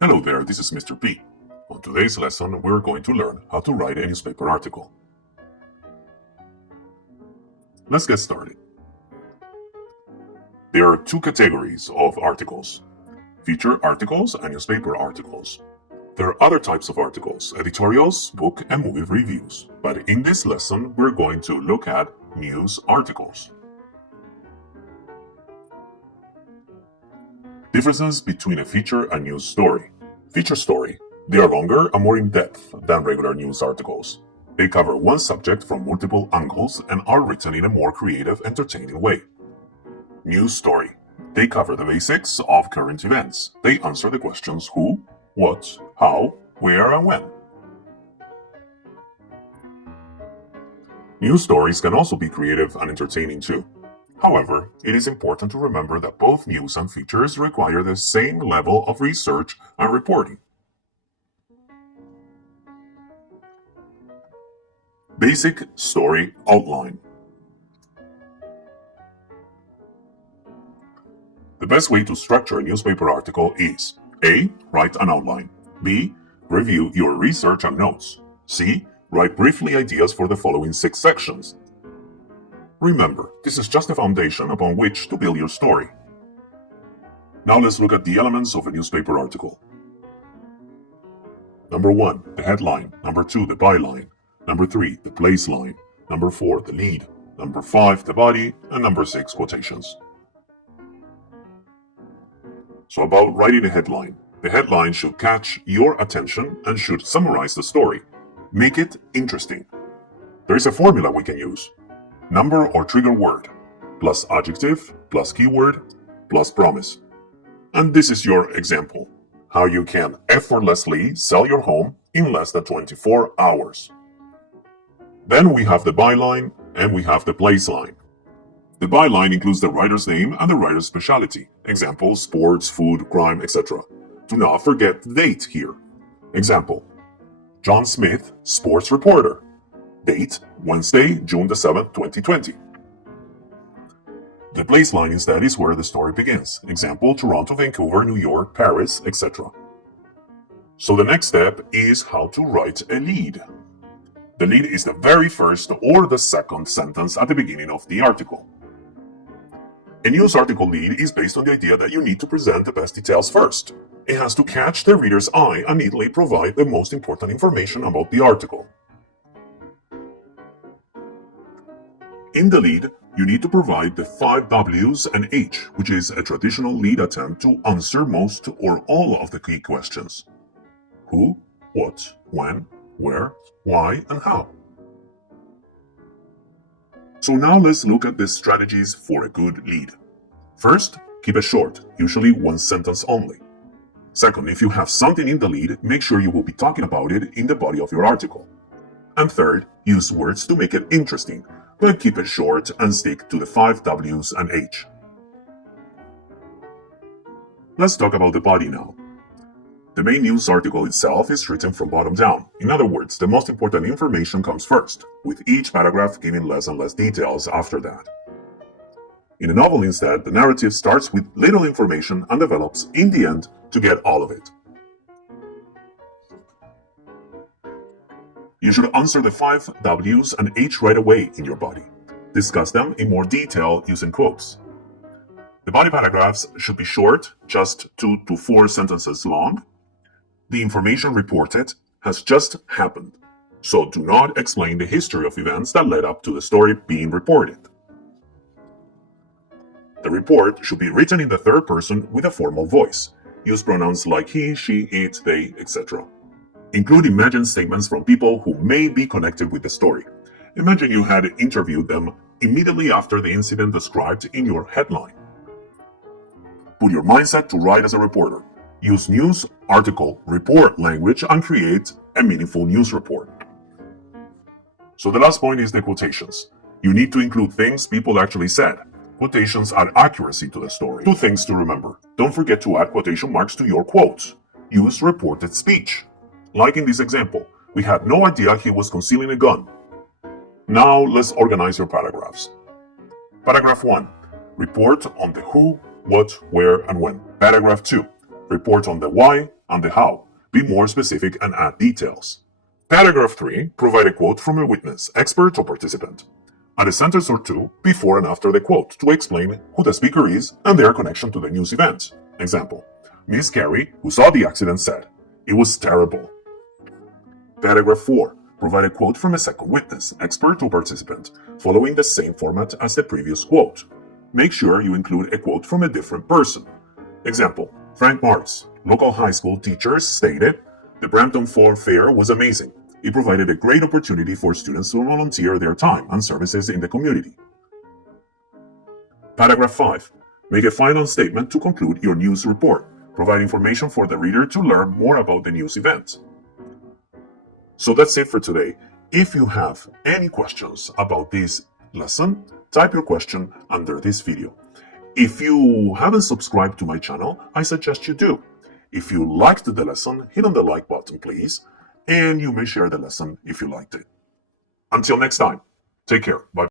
Hello there, this is Mr. P. On today's lesson, we're going to learn how to write a newspaper article. Let's get started. There are two categories of articles: feature articles and newspaper articles. There are other types of articles: editorials, book and movie reviews. But in this lesson, we're going to look at news articles. Differences between a feature and news story. Feature story. They are longer and more in-depth than regular news articles. They cover one subject from multiple angles and are written in a more creative, entertaining way. News story. They cover the basics of current events. They answer the questions who, what, how, where, and when. News stories can also be creative and entertaining too. However, it is important to remember that both news and features require the same level of research and reporting. Basic story outline. The best way to structure a newspaper article is A. Write an outline. B. Review your research and notes. C. Write briefly ideas for the following 6 sections. Remember, this is just a foundation upon which to build your story. Now let's look at the elements of a newspaper article. Number 1, the headline. Number 2, the byline. Number 3, the placeline. Number 4, the lead. Number 5, the body. And number 6, quotations. So about writing a headline. The headline should catch your attention and should summarize the story. Make it interesting. There is a formula we can use. Number or trigger word, plus adjective, plus keyword, plus promise. And this is your example, how you can effortlessly sell your home in less than 24 hours. Then we have the byline and we have the placeline. The byline includes the writer's name and the writer's specialty. Example, sports, food, crime, etc. Do not forget the date here. Example, John Smith, sports reporter. Date, Wednesday, June the 7th, 2020. The placeline instead is where the story begins. Example, Toronto, Vancouver, New York, Paris, etc. So the next step is how to write a lead. The lead is the very first or the second sentence at the beginning of the article. A news article lead is based on the idea that you need to present the best details first. It has to catch the reader's eye and neatly provide the most important information about the article. In the lead, you need to provide the 5 W's and H, which is a traditional lead attempt to answer most or all of the key questions. Who, what, when, where, why, and how. So now let's look at the strategies for a good lead. First, keep it short, usually 1 sentence only. Second, if you have something in the lead, make sure you will be talking about it in the body of your article. And third, use words to make it interesting, but keep it short and stick to the 5 W's and H. Let's talk about the body now. The main news article itself is written from bottom down. In other words, the most important information comes first, with each paragraph giving less and less details after that. In a novel instead, the narrative starts with little information and develops in the end to get all of it. You should answer the 5 W's and H right away in your body. Discuss them in more detail using quotes. The body paragraphs should be short, just 2 to 4 sentences long. The information reported has just happened, so do not explain the history of events that led up to the story being reported. The report should be written in the third person with a formal voice. Use pronouns like he, she, it, they, etc. Include imagined statements from people who may be connected with the story. Imagine you had interviewed them immediately after the incident described in your headline. Put your mindset to write as a reporter. Use news, article, report language and create a meaningful news report. So the last point is the quotations. You need to include things people actually said. Quotations add accuracy to the story. 2 things to remember. Don't forget to add quotation marks to your quotes. Use reported speech. Like in this example, we had no idea he was concealing a gun. Now let's organize your paragraphs. Paragraph 1. Report on the who, what, where, and when. Paragraph 2. Report on the why, And the how, be more specific and add details. Paragraph 3, provide a quote from a witness, expert, or participant. Add a sentence or two before and after the quote to explain who the speaker is and their connection to the news event. Example, Miss Carey, who saw the accident, said, "It was terrible." Paragraph 4, provide a quote from a second witness, expert, or participant, following the same format as the previous quote. Make sure you include a quote from a different person. Example, Frank Marks, local high school teacher, stated, "The Brampton Fall Fair was amazing. It provided a great opportunity for students to volunteer their time and services in the community." Paragraph 5. Make a final statement to conclude your news report. Provide information for the reader to learn more about the news event. So that's it for today. If you have any questions about this lesson, type your question under this video. If you haven't subscribed to my channel, I suggest you do. If you liked the lesson, hit on the like button, please, and you may share the lesson if you liked it. Until next time, take care. Bye.